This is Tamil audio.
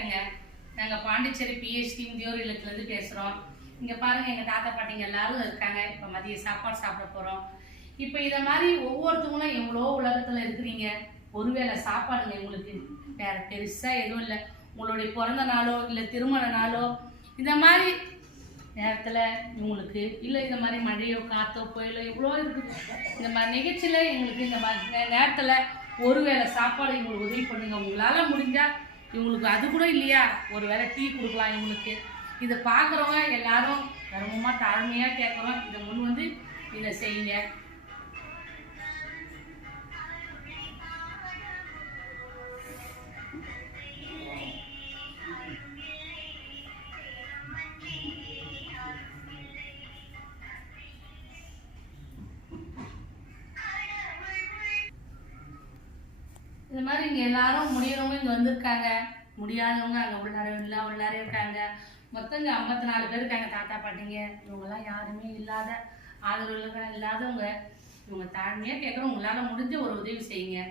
இருக்கேங்க. நாங்கள் பாண்டிச்சேரி பிஹெச்டி முதியோர் இல்லத்துலேருந்து பேசுகிறோம். இங்கே பாருங்கள், எங்கள் தாத்தா பாட்டிங்க எல்லாரும் இருக்காங்க. இப்போ மதிய சாப்பாடு சாப்பிட போகிறோம். இப்போ இதை மாதிரி ஒவ்வொருத்தவங்களும் எவ்வளோ உலகத்தில் இருக்கிறீங்க. ஒருவேளை சாப்பாடுங்க உங்களுக்கு வேறு பெருசாக எதுவும் இல்லை. உங்களுடைய பிறந்த நாளோ இல்லை திருமண நாளோ இந்த மாதிரி நேரத்தில் இவங்களுக்கு இல்லை இந்த மாதிரி மழையோ காற்றோ புயலோ எவ்வளோ இருக்குது. இந்த மாதிரி நிகழ்ச்சியில் எங்களுக்கு இந்த மாதிரி நேரத்தில் ஒருவேளை சாப்பாடு இவங்களுக்கு உதவி பண்ணுங்க. உங்களால் முடிஞ்சால் இவங்களுக்கு அது கூட இல்லையா, ஒரு வேளை டீ கொடுக்கலாம் இவங்களுக்கு. இதை பார்க்குறவங்க எல்லாரும் ரொம்ப தாழ்மையாக கேட்குறோம், இதை முன் வந்து இதை செய்யுங்க. இது மாதிரி இங்கே எல்லாரும் முடியறவங்க இங்கே வந்திருக்காங்க, முடியாதவங்க அங்கே உள்ளாரே இருக்காங்க. மொத்தம் இங்கே 54 பேர் இருக்காங்க தாத்தா பாட்டிங்க. இவங்கெல்லாம் யாருமே இல்லாத ஆதரவு இல்லாதவங்க. இவங்க தாழ்மையாக கேட்குறோம், உங்களால் முடிஞ்ச ஒரு உதவி செய்யுங்க.